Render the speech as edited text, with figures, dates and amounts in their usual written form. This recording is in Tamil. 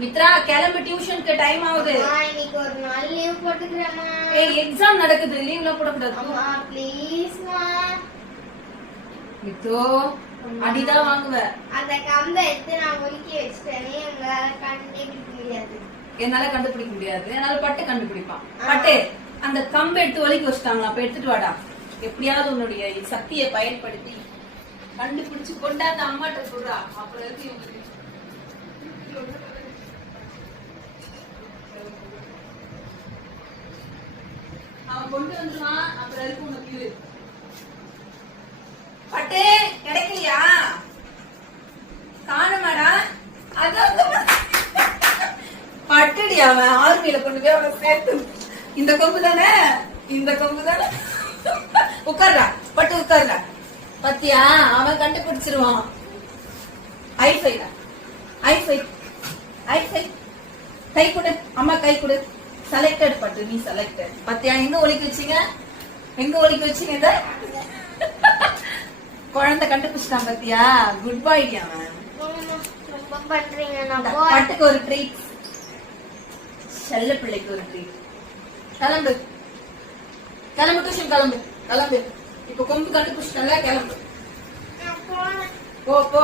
மித்ரா கிளம்பு, டியூஷனுக்கு டைம் ஆகுது. இன்னைக்கு ஒரு நாள் லீவ் போட்டுக்கறேம்மா. ஏய் எக்ஸாம் நடக்குது, லீவ்ல போட கூடாது. அம்மா ப்ளீஸ்மா. மித்ரோ அடிதான் வாங்குவ. அந்த கம்பை எடுத்து நான் ஒலிக்கி வச்சிட்டேனே, உங்களால கண்டுபிடிக்க முடியாது. என்னால கண்டுபிடிக்க முடியாது, என்னால பட்டு கண்டுபிடிப்பான். பட்டு அந்த கம்பை எடுத்து ஒலிக்கி வச்சிட்டாங்க, அப்ப எடுத்துட்டு வாடா. எப்படியாவது உன்னுடைய சக்தியை பயன்படுத்தி கண்டுபிடிச்சு கொண்டாந்து அம்மாட்ட சொல்றா. அப்புறம் இருக்கு இவங்களுக்கு அவன் கொண்டு வந்துருவான். அப்புறம் இருக்கு உனக்கு பட்டு கிடைக்கலையா? காணுமாடா? அதான் பட்டுடி அவன் ஆர்மியில கொண்டு போய் அவனை சேர்த்து. இந்த கொம்பு தானே, இந்த கொம்பு தானே. உட்கார்றா பட்டு, உட்கார்றா. பத்தியா அவன் கண்டுபிடிச்சிருவான். ஐஃபை ஐஃபை ஐஃபை கை கொடு, அம்மா கை கொடு. செலக்டட் பட்டு, நீ செலக்டட். பத்தியா எங்க ஒலிக்க வச்சீங்க, எங்க ஒலிக்க வச்சீங்க? இந்த குழந்தை கண்டுபிடிச்சிட்டான் பத்தியா? குட் பாய் அவன். பட்டுக்கு ஒரு ட்ரீட், செல்ல பிள்ளைக்கு ஒரு ட்ரீட். கிளம்பு கிளம்பு, டியூஷன் கிளம்பு கிளம்பு. இப்ப கொம்பு கண்டுபிடிச்சிட்டல, கிளம்பு. போ போ.